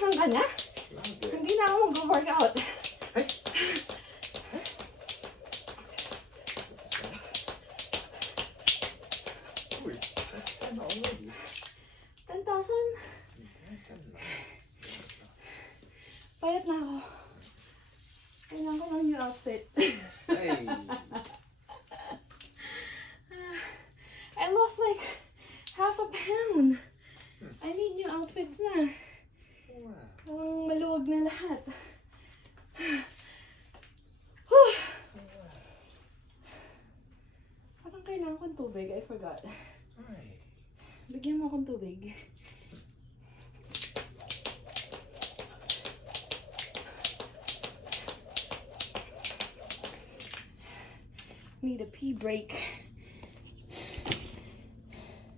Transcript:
Nagsasabihan ka na? Hindi na ako mag-workout. Ay! Uy, ano already? 10,000? Payat na ako. Kailangan ko ng new outfit. Hey! I lost like half a pound. I need new outfits na. Ang maluwag na lahat. Whew. Parang kailangan kong tubig. I forgot. Bigyan mo akong tubig. Need a pee break.